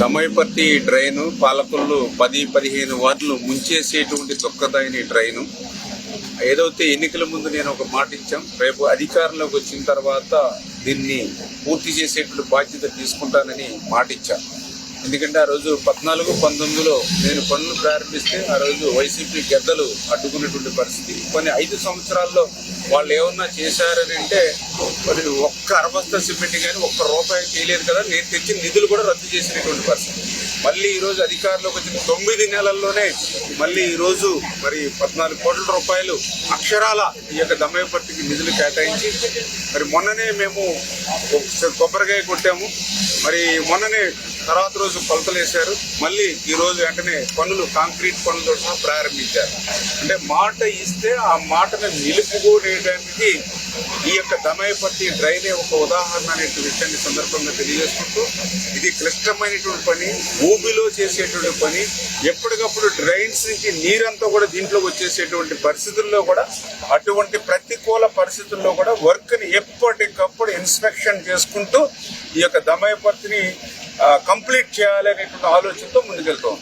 దమైపర్తి drain Palakollu పది పదిహేను వార్డులు ముంచేసేటువంటి దుఃఖదాయని డ్రైను. ఏదైతే ఎన్నికల ముందు నేను ఒక మాట ఇచ్చాం రేపు అధికారంలోకి వచ్చిన తర్వాత దీన్ని పూర్తి చేసేటువంటి బాధ్యత తీసుకుంటానని మాట ఇచ్చాను ఎందుకంటే ఆ రోజు పద్నాలుగు పంతొమ్మిదిలో నేను పనులు ప్రారంభిస్తే ఆ రోజు వైసీపీ గద్దలు అడ్డుకున్నటువంటి పరిస్థితి. కొన్ని ఐదు సంవత్సరాల్లో వాళ్ళు ఏమన్నా చేశారని అంటే మరి ఒక్క అరబస్తా సిమెంట్ కానీ ఒక్క రూపాయి చేయలేదు కదా నేను తెచ్చిన నిధులు కూడా రద్దు చేసినటువంటి పరిస్థితి. మళ్ళీ ఈరోజు రోజు అధికారంలోకి వచ్చిన తొమ్మిది నెలల్లోనే మళ్ళీ ఈరోజు మరి పద్నాలుగు కోట్ల రూపాయలు అక్షరాల ఈ యొక్క దమ్మయపట్టికి నిధులు కేటాయించి మరి మొన్ననే మేము కొబ్బరికాయ కొట్టాము. మరి మొన్ననే తర్వాత రోజు కొలతలు వేశారు. మళ్ళీ ఈ రోజు వెంటనే పనులు కాంక్రీట్ పనులతో సహా ప్రారంభించారు. అంటే మాట ఇస్తే ఆ మాటను నిలుపుకోవడానికి ఈ యొక్క దమయపర్తి డ్రైనే ఒక ఉదాహరణ అనే విషయాన్ని సందర్భంగా తెలియజేసుకుంటూ ఇది క్లిష్టమైనటువంటి పని భూమిలో చేసేటువంటి పని ఎప్పటికప్పుడు డ్రైన్స్ నుంచి నీరంతా కూడా దీంట్లోకి వచ్చేసేటువంటి పరిస్థితుల్లో కూడా అటువంటి ప్రతికూల పరిస్థితుల్లో కూడా వర్క్ని ఎప్పటికప్పుడు ఇన్స్పెక్షన్ చేసుకుంటూ ఈ యొక్క దమయపర్తిని కంప్లీట్ చేయాలనేటువంటి ఆలోచనతో ముందుకెళ్తాం